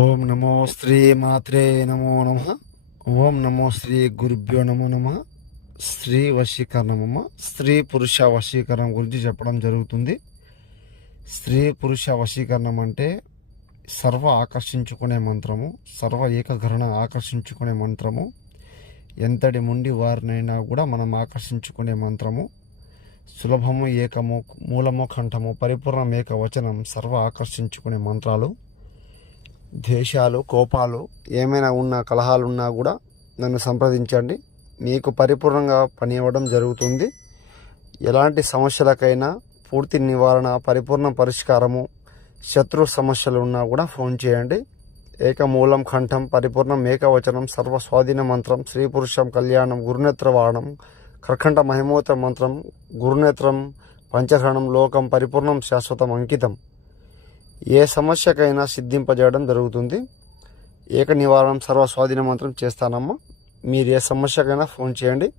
ఓం నమో శ్రీ మాత్రే నమో నమ. ఓం నమో శ్రీ గురుభ్యో నమో నమ. స్త్రీ వశీకరణమమ్మ స్త్రీ పురుష వశీకరణం గురించి చెప్పడం జరుగుతుంది. స్త్రీ పురుష వశీకరణం అంటే సర్వ ఆకర్షించుకునే మంత్రము సర్వ ఏకగ్రహణ ఆకర్షించుకునే మంత్రము ఎంతటి ముండి వారినైనా కూడా మనం ఆకర్షించుకునే మంత్రము సులభము ఏకము మూలము కంఠము పరిపూర్ణం ఏక వచనం సర్వ ఆకర్షించుకునే మంత్రాలు ద్వేషాలు కోపాలు ఏమైనా ఉన్న కలహాలు ఉన్నా కూడా నన్ను సంప్రదించండి. మీకు పరిపూర్ణంగా పని ఇవ్వడం జరుగుతుంది. ఎలాంటి సమస్యలకైనా పూర్తి నివారణ పరిపూర్ణ పరిష్కారము శత్రు సమస్యలు ఉన్నా కూడా ఫోన్ చేయండి. ఏకమూలం కంఠం పరిపూర్ణం ఏకవచనం సర్వ స్వాధీన మంత్రం స్త్రీ పురుషం కళ్యాణం గురునేత్ర వాణం కర్కంట మహిమోత్ర మంత్రం గురునేత్రం పంచగ్రహణం లోకం పరిపూర్ణం శాశ్వతం అంకితం. ఏ సమస్యకైనా సిద్ధింపజేయడం జరుగుతుంది. ఏక నివారణం సర్వ స్వాధీన మంత్రం చేస్తానమ్మా. మీరు ఏ సమస్యకైనా ఫోన్ చేయండి.